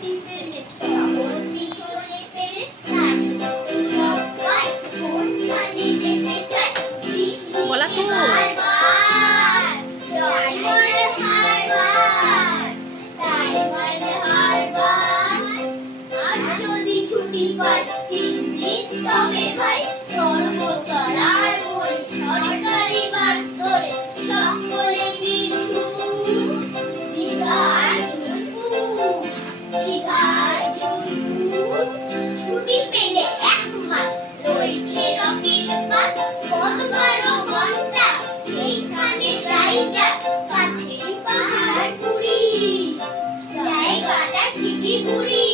ছুটি পেলে শহর পিছনে ফেলে জানিস তো সবাই কোনখানে যেতে চায় বলা তো পিকনিকে বারবার ডায়মন্ড হারবার ডায়মন্ড হারবার আর যদি ছুটি পাই 3 দিন তবে ভাই ধর্মতলার মোড়ে সরকারি বাস ধরে সকলে পিছু দীঘার ঝুলপুর দীঘার ঝুলপুর ছুটি পেলে 1 মাস রয়েছে রকেট বাস পথ 12 ঘন্টা সেইখানে যাই যাক কাছেই পাহাড় পুরী জায়গাটা শিলিগুড়ি